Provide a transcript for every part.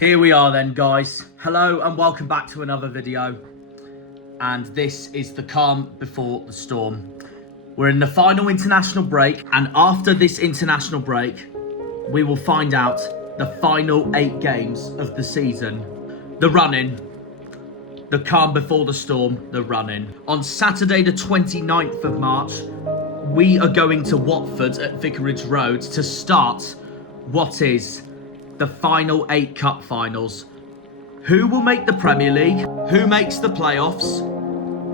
Here we are then, guys. Hello and welcome back to another video. And this is the calm before the storm. We're in the final international break, and after this international break, we will find out the final 8 games of the season. The run-in. The calm before the storm, the run-in. On Saturday the 29th of March, we are going to Watford at Vicarage Road to start what is the final 8 cup finals. Who will make the Premier League? Who makes the playoffs?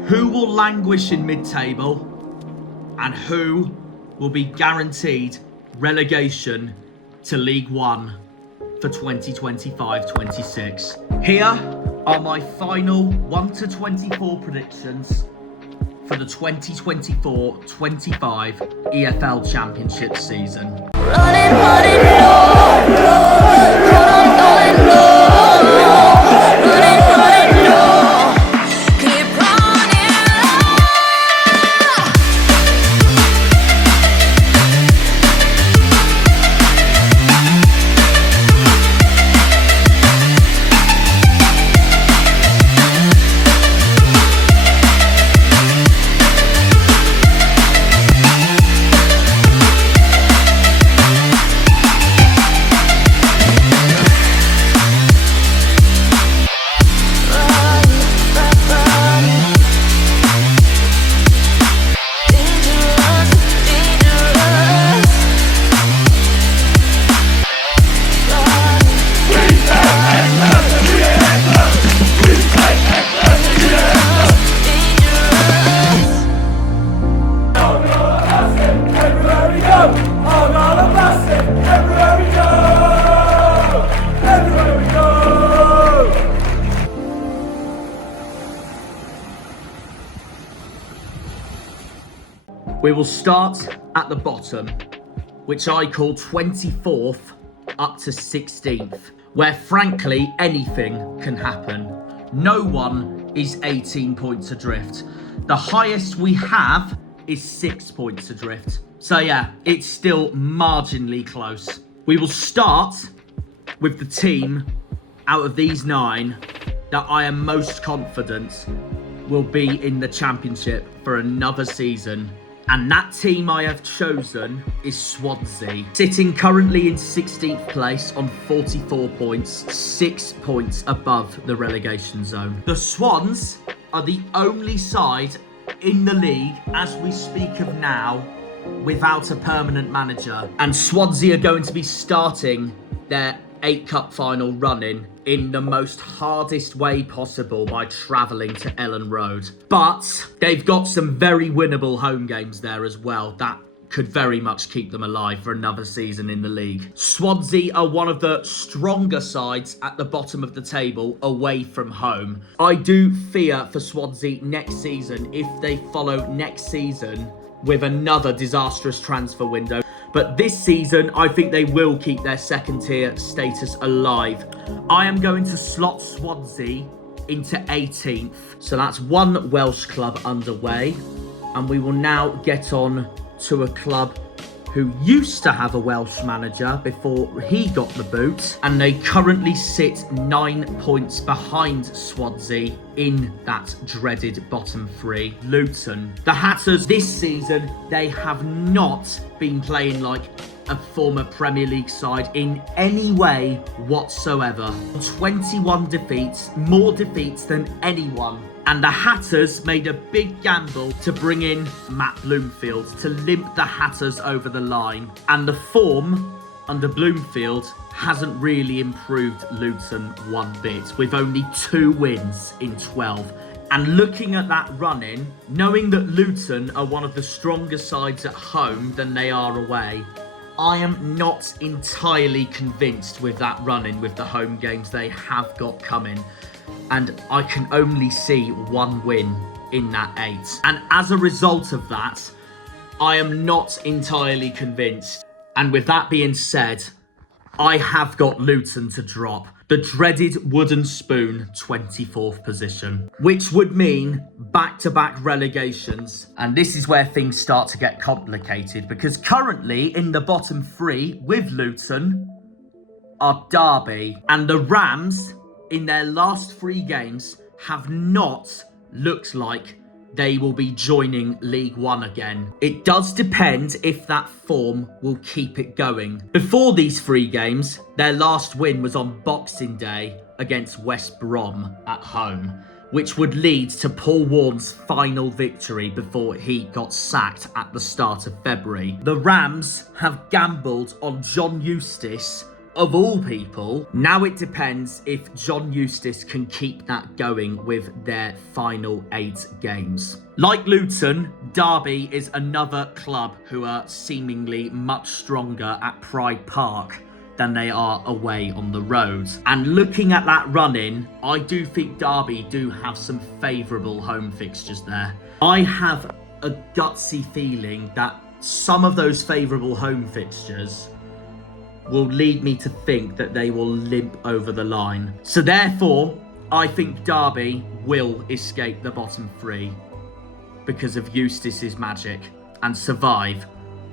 Who will languish in mid-table? And who will be guaranteed relegation to League One for 2025-26? Here are my final 1 to 24 predictions for the 2024-25 EFL Championship season. We will start at the bottom, which I call 24th up to 16th, where frankly anything can happen. No one is 18 points adrift. The highest we have is 6 points adrift. So yeah, it's still marginally close. We will start with the team out of these 9 that I am most confident will be in the Championship for another season. And that team I have chosen is Swansea, sitting currently in 16th place on 44 points, 6 points above the relegation zone. The Swans are the only side in the league, as we speak of now, without a permanent manager. And Swansea are going to be starting their 8 cup final run-in in the most hardest way possible by travelling to Ellen Road. But they've got some very winnable home games there as well. That could very much keep them alive for another season in the league. Swansea are one of the stronger sides at the bottom of the table away from home. I do fear for Swansea next season if they follow next season with another disastrous transfer window. But this season, I think they will keep their second tier status alive. I am going to slot Swansea into 18th. So that's one Welsh club underway. And we will now get on to a club who used to have a Welsh manager before he got the boot. And they currently sit 9 points behind Swansea in that dreaded bottom 3, Luton. The Hatters this season, they have not been playing like a former Premier League side in any way whatsoever. 21 defeats, more defeats than anyone. And the Hatters made a big gamble to bring in Matt Bloomfield to limp the Hatters over the line. And the form under Bloomfield hasn't really improved Luton one bit, with only 2 wins in 12. And looking at that run-in, knowing that Luton are one of the stronger sides at home than they are away, I am not entirely convinced with that run-in with the home games they have got coming. And I can only see 1 win in that 8. And as a result of that, I am not entirely convinced. And with that being said, I have got Luton to drop. The dreaded wooden spoon 24th position, which would mean back-to-back relegations. And this is where things start to get complicated, because currently in the bottom 3 with Luton, are Derby. And the Rams, in their last 3 games, have not looked like they will be joining League One again. It does depend if that form will keep it going. Before these 3 games, their last win was on Boxing Day against West Brom at home, which would lead to Paul Warne's final victory before he got sacked at the start of February. The Rams have gambled on John Eustace, of all people. Now it depends if John Eustace can keep that going with their final 8 games. Like Luton, Derby is another club who are seemingly much stronger at Pride Park than they are away on the road. And looking at that run-in, I do think Derby do have some favourable home fixtures there. I have a gutsy feeling that some of those favourable home fixtures will lead me to think that they will limp over the line. So therefore, I think Derby will escape the bottom 3 because of Eustace's magic and survive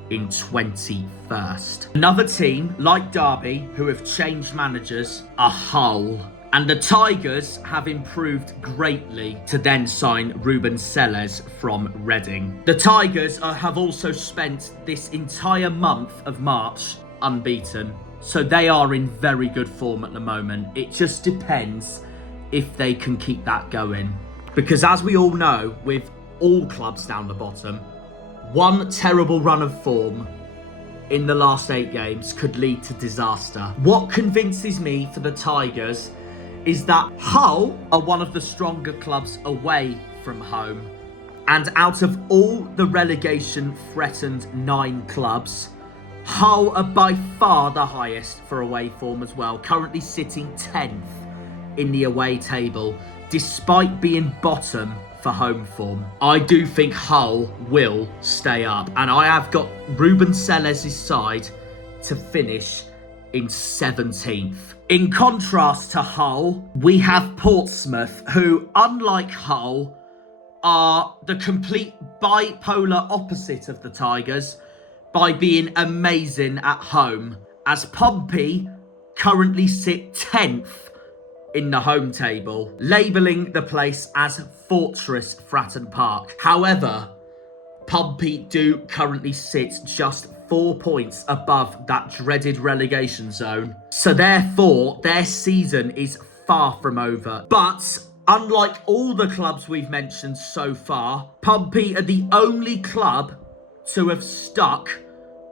in 21st. Another team, like Derby, who have changed managers, are Hull. And the Tigers have improved greatly to then sign Ruben Selles from Reading. The Tigers have also spent this entire month of March unbeaten, so they are in very good form at the moment. It just depends if they can keep that going, because as we all know, with all clubs down the bottom, one terrible run of form in the last 8 games could lead to disaster. What convinces me for the Tigers is that Hull are one of the stronger clubs away from home, and out of all the relegation threatened 9 clubs, Hull are by far the highest for away form as well, currently sitting 10th in the away table, despite being bottom for home form. I do think Hull will stay up, and I have got Ruben Selles' side to finish in 17th. In contrast to Hull, we have Portsmouth, who, unlike Hull, are the complete bipolar opposite of the Tigers, by being amazing at home, as Pompey currently sit 10th in the home table, labelling the place as Fortress Fratton Park. However, Pompey do currently sit just 4 points above that dreaded relegation zone, so therefore their season is far from over. But unlike all the clubs we've mentioned so far, Pompey are the only club to have stuck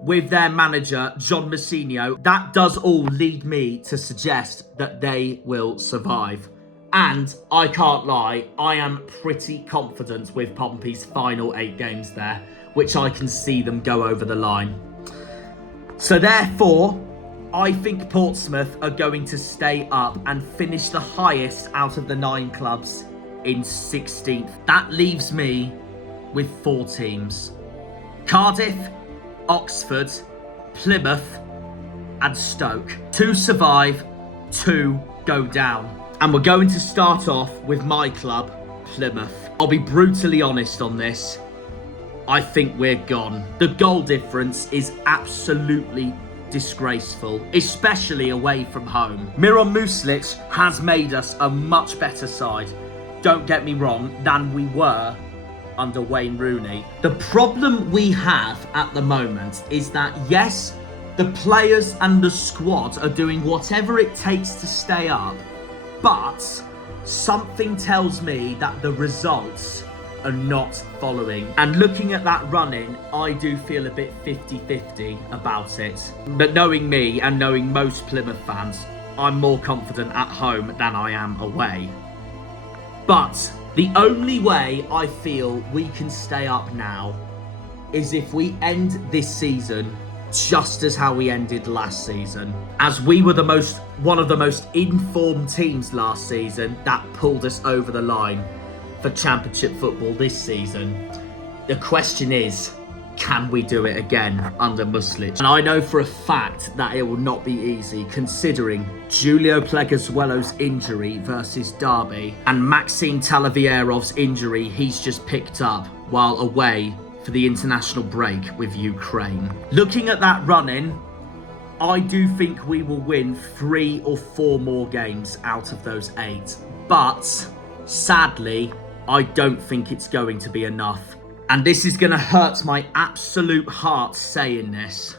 with their manager, John Massinio. That does all lead me to suggest that they will survive. And I can't lie, I am pretty confident with Pompey's final 8 games there, which I can see them go over the line. So therefore, I think Portsmouth are going to stay up and finish the highest out of the 9 clubs in 16th. That leaves me with 4 teams: Cardiff, Oxford, Plymouth and Stoke. 2 survive, 2 go down. And we're going to start off with my club, Plymouth. I'll be brutally honest on this. I think we're gone. The goal difference is absolutely disgraceful, especially away from home. Miron Muslic has made us a much better side, don't get me wrong, than we were under Wayne Rooney. The problem we have at the moment is that, yes, the players and the squad are doing whatever it takes to stay up, but something tells me that the results are not following. And looking at that run-in, I do feel a bit 50-50 about it. But knowing me and knowing most Plymouth fans, I'm more confident at home than I am away. But the only way I feel we can stay up now is if we end this season just as how we ended last season, as we were one of the most informed teams last season that pulled us over the line for Championship football this season. The question is, can we do it again under Muslic? And I know for a fact that it will not be easy, considering Julio Pleguezuelo's injury versus Derby and Maxime Talavierov's injury he's just picked up while away for the international break with Ukraine. Looking at that run-in, I do think we will win 3 or 4 more games out of those 8. But sadly, I don't think it's going to be enough. And this is going to hurt my absolute heart saying this,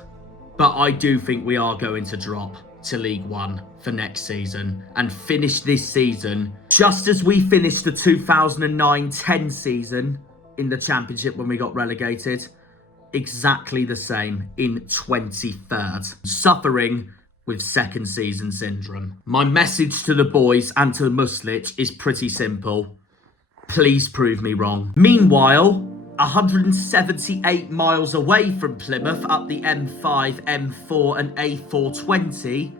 but I do think we are going to drop to League One for next season and finish this season just as we finished the 2009-10 season in the Championship when we got relegated. Exactly the same in 23rd, suffering with second season syndrome. My message to the boys and to Muslic is pretty simple. Please prove me wrong. Meanwhile, 178 miles away from Plymouth up the M5, M4 and A420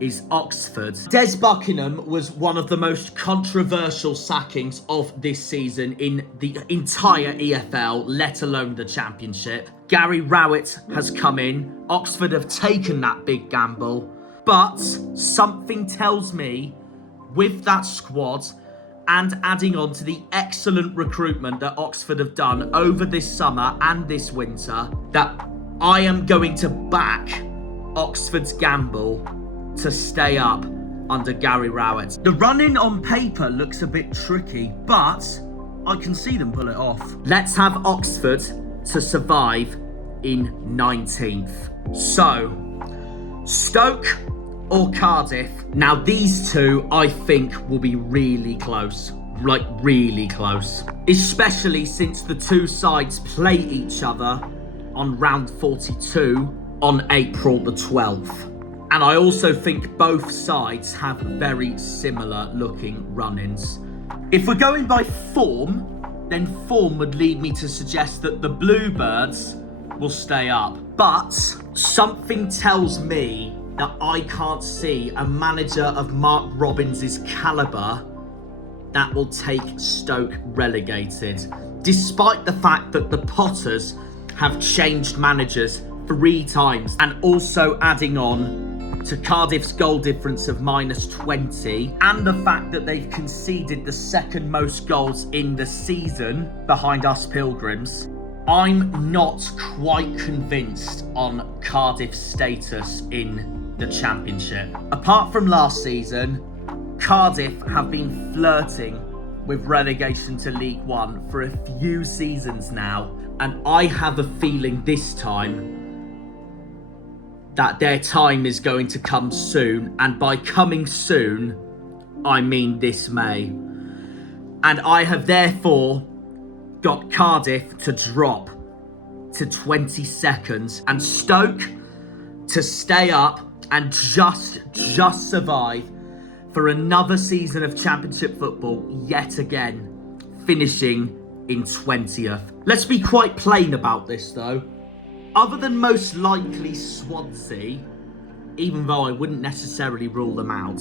is Oxford. Des Buckingham was one of the most controversial sackings of this season in the entire EFL, let alone the Championship. Gary Rowett has come in. Oxford have taken that big gamble. But something tells me with that squad and adding on to the excellent recruitment that Oxford have done over this summer and this winter, that I am going to back Oxford's gamble to stay up under Gary Rowett. The run-in on paper looks a bit tricky, but I can see them pull it off. Let's have Oxford to survive in 19th. So, Stoke or Cardiff. Now these two I think will be really close. Like really close. Especially since the two sides play each other on round 42 on April the 12th. And I also think both sides have very similar looking run-ins. If we're going by form, then form would lead me to suggest that the Bluebirds will stay up. But something tells me that I can't see a manager of Mark Robbins's calibre that will take Stoke relegated. Despite the fact that the Potters have changed managers 3 times and also adding on to Cardiff's goal difference of -20 and the fact that they've conceded the second most goals in the season behind us Pilgrims, I'm not quite convinced on Cardiff's status in the Championship. Apart from last season, Cardiff have been flirting with relegation to League One for a few seasons now, and I have a feeling this time that their time is going to come soon, and by coming soon, I mean this May. And I have therefore got Cardiff to drop to 22nd and Stoke to stay up and just survive for another season of Championship football yet again, finishing in 20th. Let's be quite plain about this though. Other than most likely Swansea, even though I wouldn't necessarily rule them out,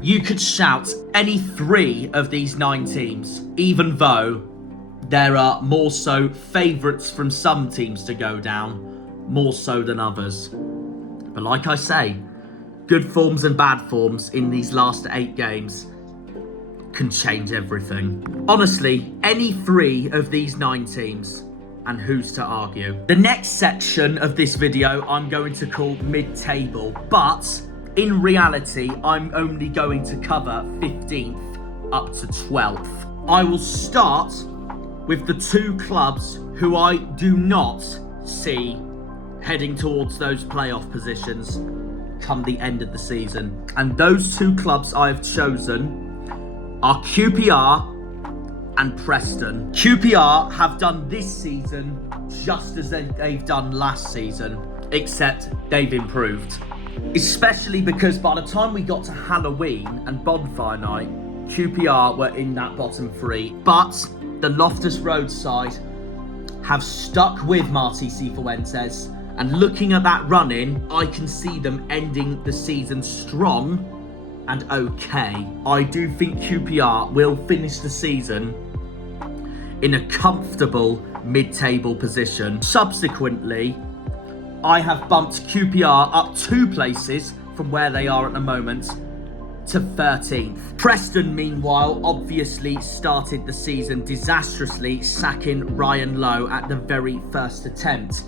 you could shout any 3 of these 9 teams, even though there are more so favourites from some teams to go down, more so than others. But like I say, good forms and bad forms in these last 8 games can change everything. Honestly, any 3 of these 9 teams, and who's to argue? The next section of this video I'm going to call mid-table, but in reality I'm only going to cover 15th up to 12th. I will start with the 2 clubs who I do not see heading towards those playoff positions come the end of the season. And those 2 clubs I have chosen are QPR and Preston. QPR have done this season just as they've done last season, except they've improved. Especially because by the time we got to Halloween and Bonfire Night, QPR were in that bottom 3. But the Loftus Road side have stuck with Martí Cifuentes, and looking at that run-in, I can see them ending the season strong and okay. I do think QPR will finish the season in a comfortable mid-table position. Subsequently, I have bumped QPR up 2 places from where they are at the moment to 13th. Preston, meanwhile, obviously started the season disastrously, sacking Ryan Lowe at the very first attempt.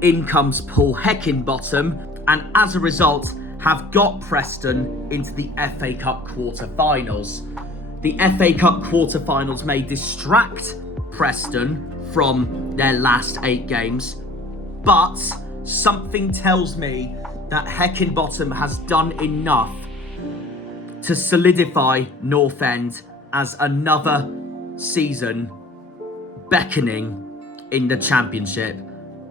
In comes Paul Heckinbottom and as a result have got Preston into the FA Cup quarter-finals. The FA Cup quarter-finals may distract Preston from their last 8 games, but something tells me that Heckingbottom has done enough to solidify North End as another season beckoning in the Championship.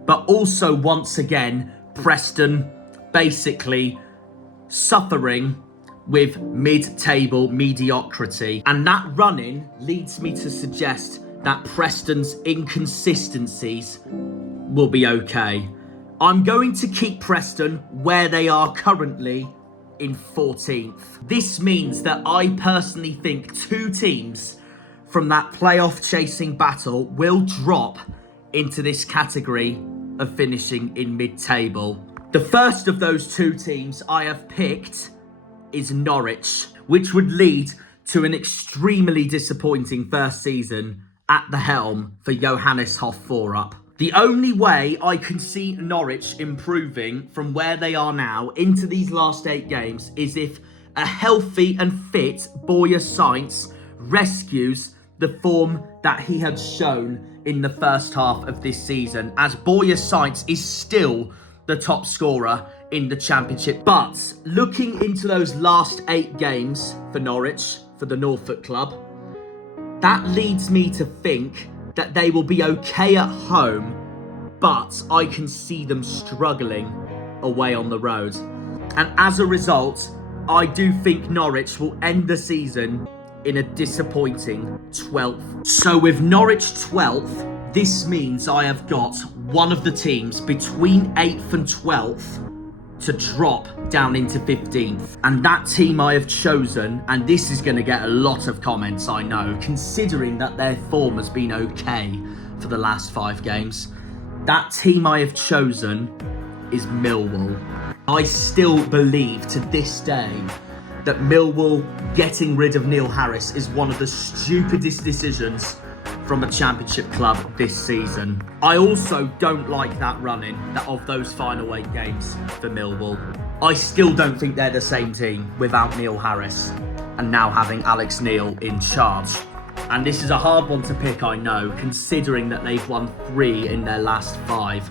But also, once again, Preston basically suffering with mid-table mediocrity. And that running leads me to suggest that Preston's inconsistencies will be okay. I'm going to keep Preston where they are currently in 14th. This means that I personally think 2 teams from that playoff chasing battle will drop into this category of finishing in mid-table. The first of those 2 teams I have picked is Norwich, which would lead to an extremely disappointing first season at the helm for Johannes Hoff-Forup. The only way I can see Norwich improving from where they are now into these last 8 games is if a healthy and fit Boya Sainz rescues the form that he had shown in the first half of this season, as Boya Sainz is still the top scorer in the Championship. But looking into those last 8 games for Norwich, for the Norfolk club, that leads me to think that they will be okay at home, but I can see them struggling away on the road. And as a result, I do think Norwich will end the season in a disappointing 12th. So with Norwich 12th, this means I have got one of the teams between 8th and 12th to drop down into 15th. And that team I have chosen, and this is going to get a lot of comments, I know, considering that their form has been okay for the last 5 games. That team I have chosen is Millwall. I still believe to this day that Millwall getting rid of Neil Harris is one of the stupidest decisions from a Championship club this season. I also don't like that running of those final 8 games for Millwall. I still don't think they're the same team without Neil Harris and now having Alex Neil in charge. And this is a hard one to pick, I know, considering that they've won 3 in their last 5.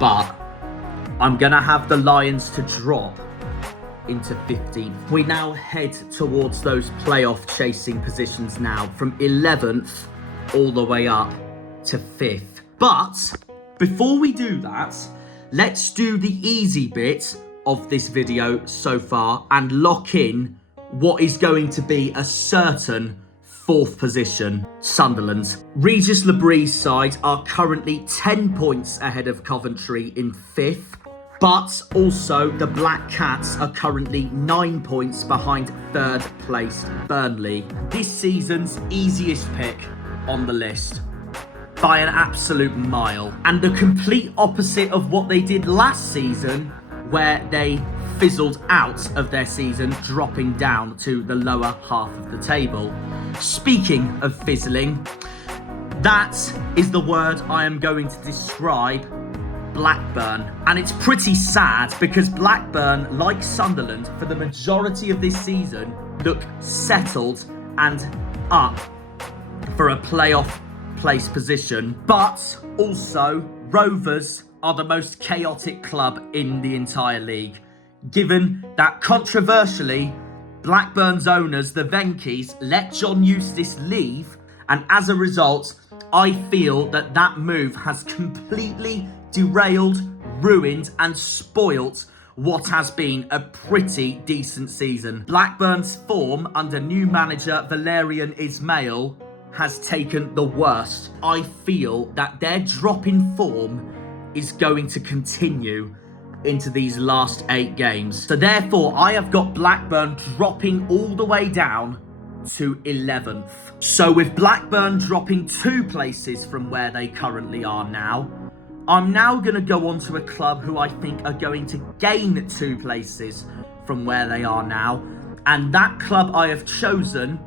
But I'm gonna have the Lions to drop into 15th. We now head towards those playoff chasing positions now, from 11th all the way up to 5th. But before we do that, let's do the easy bit of this video so far and lock in what is going to be a certain 4th position, Sunderland. Regis Lebree's side are currently 10 points ahead of Coventry in 5th. But also, the Black Cats are currently 9 points behind 3rd placed Burnley. This season's easiest pick on the list by an absolute mile. And the complete opposite of what they did last season, where they fizzled out of their season, dropping down to the lower half of the table. Speaking of fizzling, that is the word I am going to describe Blackburn. And it's pretty sad because Blackburn, like Sunderland, for the majority of this season, look settled and up for a playoff place position. But also, Rovers are the most chaotic club in the entire league, given that controversially, Blackburn's owners, the Venkies, let John Eustace leave, and as a result, I feel that that move has completely derailed, ruined and spoilt what has been a pretty decent season. Blackburn's form under new manager Valerian Ismail has taken the worst. I feel that their drop in form is going to continue into these last 8 games. So therefore, I have got Blackburn dropping all the way down to 11th. So with Blackburn dropping 2 places from where they currently are now, I'm now going to go on to a club who I think are going to gain 2 places from where they are now. And that club I have chosen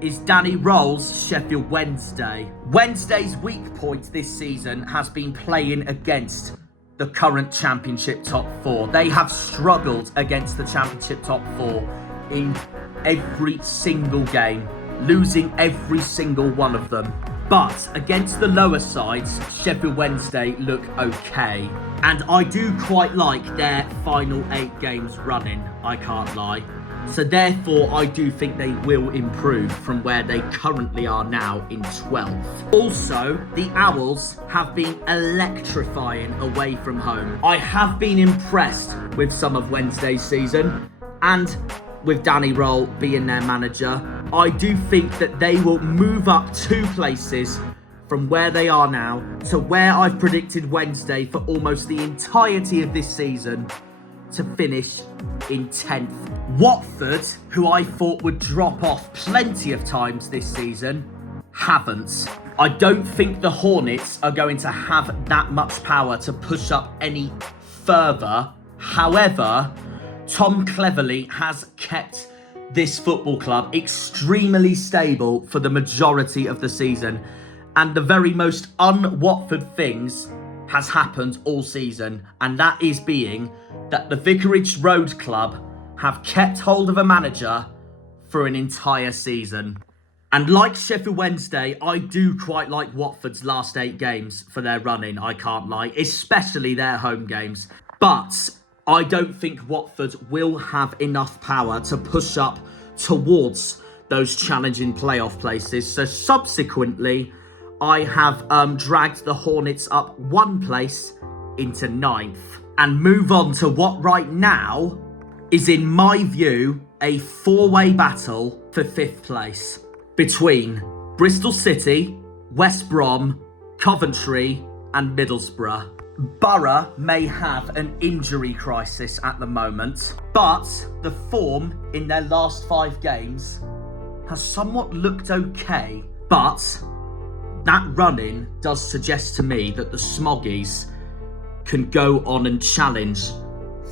is Danny Roll's Sheffield Wednesday. Wednesday's weak point this season has been playing against the current Championship top four. They have struggled against the Championship top four in every single game, losing every single one of them. But against the lower sides, Sheffield Wednesday look okay. And I do quite like their final 8 games running, I can't lie. So therefore, I do think they will improve from where they currently are now in 12th. Also, the Owls have been electrifying away from home. I have been impressed with some of Wednesday's season, and with Danny Roll being their manager, I do think that they will move up 2 places from where they are now to where I've predicted Wednesday for almost the entirety of this season to finish in 10th. Watford, who I thought would drop off plenty of times this season, haven't. I don't think the Hornets are going to have that much power to push up any further. However, Tom Cleverley has kept this football club extremely stable for the majority of the season. And the very most un-Watford things has happened all season. And that is being that the Vicarage Road Club have kept hold of a manager for an entire season. And like Sheffield Wednesday, I do quite like Watford's last 8 games for their running, I can't lie, especially their home games. But I don't think Watford will have enough power to push up towards those challenging playoff places. So subsequently, I have dragged the Hornets up 1 place into 9th. And move on to what right now is, in my view, a 4-way battle for 5th place between Bristol City, West Brom, Coventry and Middlesbrough. Borough may have an injury crisis at the moment, but the form in their last 5 games has somewhat looked okay. But that running does suggest to me that the Smoggies can go on and challenge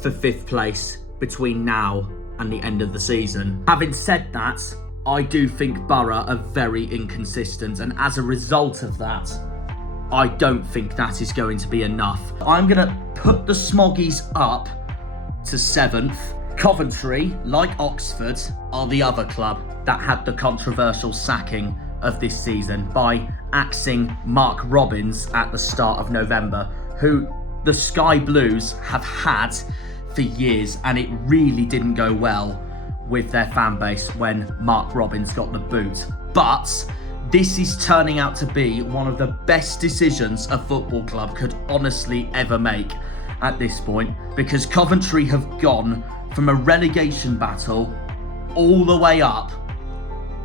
for 5th place between now and the end of the season. Having said that, I do think Borough are very inconsistent, and as a result of that, I don't think that is going to be enough. I'm going to put the Smoggies up to 7th. Coventry, like Oxford, are the other club that had the controversial sacking of this season by axing Mark Robins at the start of November, who the Sky Blues have had for years, and it really didn't go well with their fan base when Mark Robins got the boot. But this is turning out to be one of the best decisions a football club could honestly ever make at this point, because Coventry have gone from a relegation battle all the way up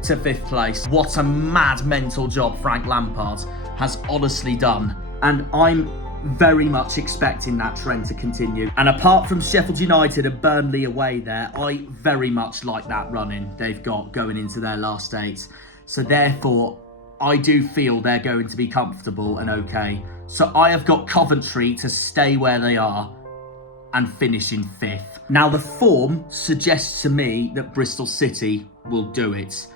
to 5th place. What a mad mental job Frank Lampard has honestly done, and I'm very much expecting that trend to continue. And apart from Sheffield United and Burnley away there, I very much like that running they've got going into their last 8. So therefore, I do feel they're going to be comfortable and okay. So I have got Coventry to stay where they are and finish in 5th. Now the form suggests to me that Bristol City will do it.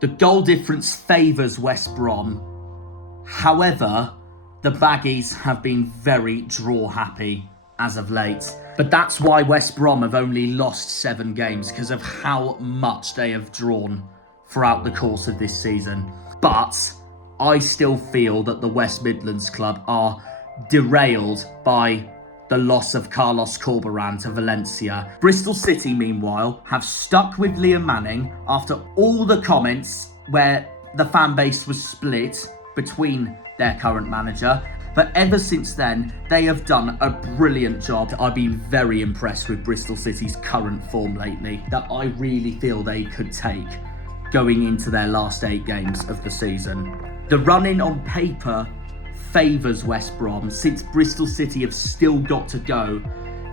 The goal difference favours West Brom. However, the Baggies have been very draw happy as of late. But that's why West Brom have only lost 7 games, because of how much they have drawn throughout the course of this season. But I still feel that the West Midlands club are derailed by the loss of Carlos Corberán to Valencia. Bristol City, meanwhile, have stuck with Liam Manning after all the comments where the fan base was split between their current manager. But ever since then, they have done a brilliant job. I've been very impressed with Bristol City's current form lately, that I really feel they could take going into their last 8 games of the season. The running on paper favours West Brom, since Bristol City have still got to go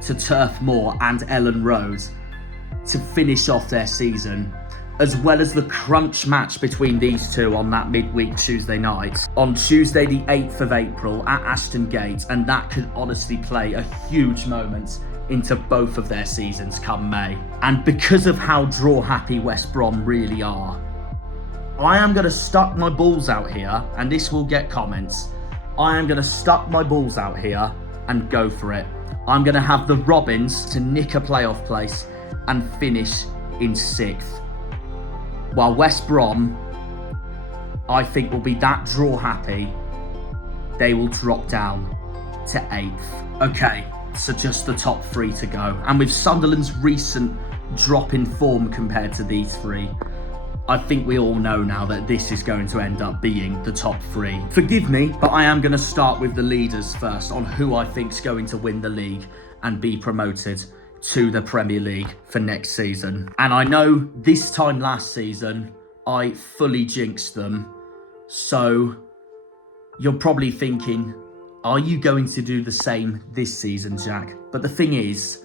to Turf Moor and Ellen Road to finish off their season, as well as the crunch match between these two on that midweek Tuesday night, on Tuesday the 8th of April at Ashton Gate, and that could honestly play a huge moment into both of their seasons come May. And because of how draw happy West Brom really are, I am going to stuck my balls out here, and this will get comments. I am going to stuck my balls out here and go for it. I'm going to have the Robins to nick a playoff place and finish in 6th. While West Brom, I think, will be that draw happy. They will drop down to 8th. Okay, so just the top 3 to go. And with Sunderland's recent drop in form compared to these 3, I think we all know now that this is going to end up being the top 3. Forgive me, but I am going to start with the leaders first on who I think's going to win the league and be promoted to the Premier League for next season. And I know this time last season, I fully jinxed them. So you're probably thinking, are you going to do the same this season, Jack? But the thing is,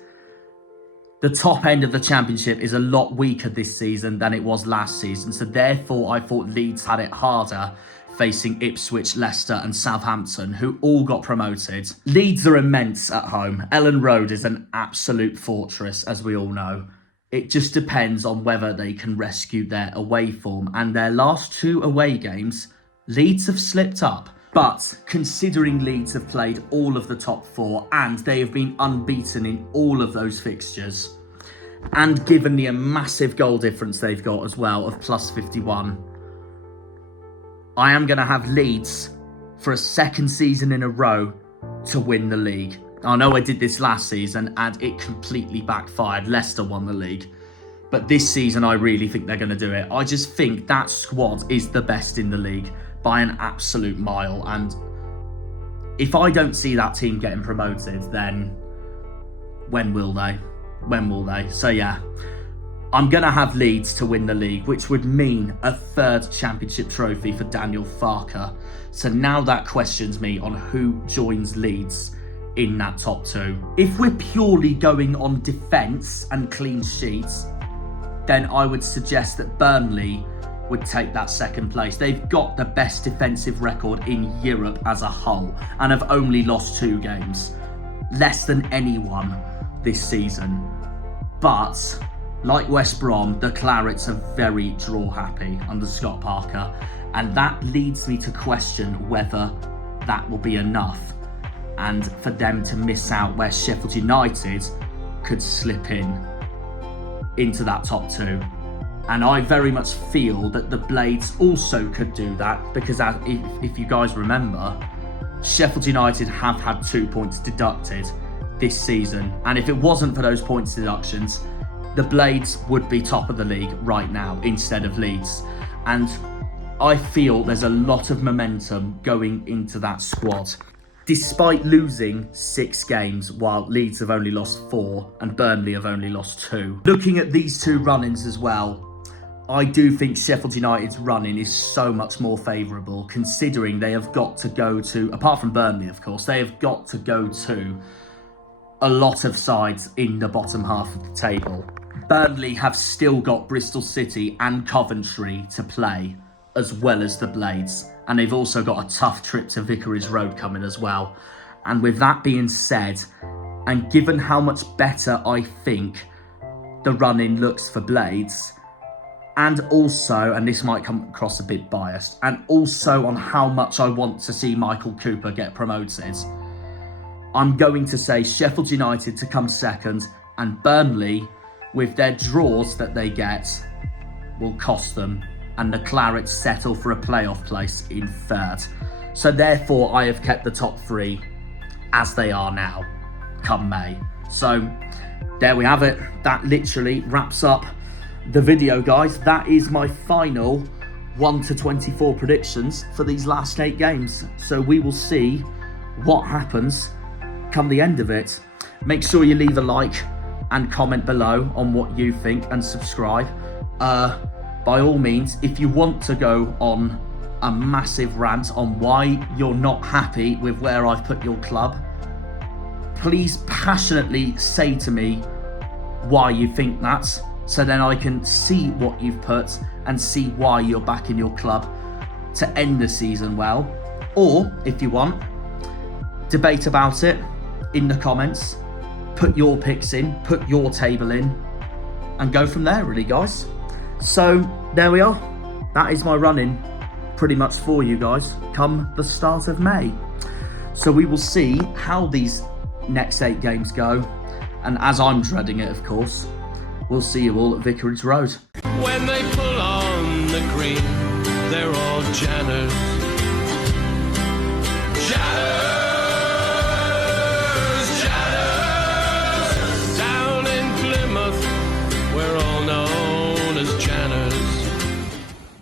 the top end of the Championship is a lot weaker this season than it was last season. So therefore, I thought Leeds had it harder facing Ipswich, Leicester and Southampton, who all got promoted. Leeds are immense at home. Ellen Road is an absolute fortress, as we all know. It just depends on whether they can rescue their away form. And their last 2 away games, Leeds have slipped up. But considering Leeds have played all of the top 4 and they have been unbeaten in all of those fixtures, and given the massive goal difference they've got as well of plus 51, I am going to have Leeds for a 2nd season in a row to win the league. I know I did this last season and it completely backfired. Leicester won the league. But this season I really think they're going to do it. I just think that squad is the best in the league by an absolute mile, and if I don't see that team getting promoted, then when will they? When will they? So yeah, I'm going to have Leeds to win the league, which would mean a 3rd Championship trophy for Daniel Farke. So now that questions me on who joins Leeds in that top 2. If we're purely going on defence and clean sheets, then I would suggest that Burnley would take that 2nd place. They've got the best defensive record in Europe as a whole and have only lost 2 games, less than anyone this season. But like West Brom, the Clarets are very draw happy under Scott Parker, and that leads me to question whether that will be enough and for them to miss out where Sheffield United could slip into that top 2. And I very much feel that the Blades also could do that, because if you guys remember, Sheffield United have had 2 points deducted this season. And if it wasn't for those points deductions, the Blades would be top of the league right now instead of Leeds. And I feel there's a lot of momentum going into that squad. Despite losing 6 games, while Leeds have only lost 4 and Burnley have only lost 2. Looking at these 2 run-ins as well, I do think Sheffield United's run-in is so much more favourable, considering they have got to go to, apart from Burnley of course, they have got to go to a lot of sides in the bottom half of the table. Burnley have still got Bristol City and Coventry to play, as well as the Blades. And they've also got a tough trip to Vicarage Road coming as well. And with that being said, and given how much better I think the run-in looks for Blades, and also, and this might come across a bit biased, and also on how much I want to see Michael Cooper get promoted, I'm going to say Sheffield United to come 2nd, and Burnley, with their draws that they get, will cost them, and the Clarets settle for a playoff place in 3rd. So therefore, I have kept the top 3 as they are now, come May. So there we have it. That literally wraps up the video, guys. That is my final 1 to 24 predictions for these last 8 games. So we will see what happens come the end of it. Make sure you leave a like and comment below on what you think, and subscribe. By all means, if you want to go on a massive rant on why you're not happy with where I've put your club, please passionately say to me why you think that, so then I can see what you've put and see why you're backing your club to end the season well. Or, if you want, debate about it in the comments, put your picks in, put your table in, and go from there, really, guys. So, there we are. That is my run-in pretty much for you guys come the start of May. So we will see how these next 8 games go. And as I'm dreading it, of course, we'll see you all at Vicarage Road. When they pull on the green, they're all Janners.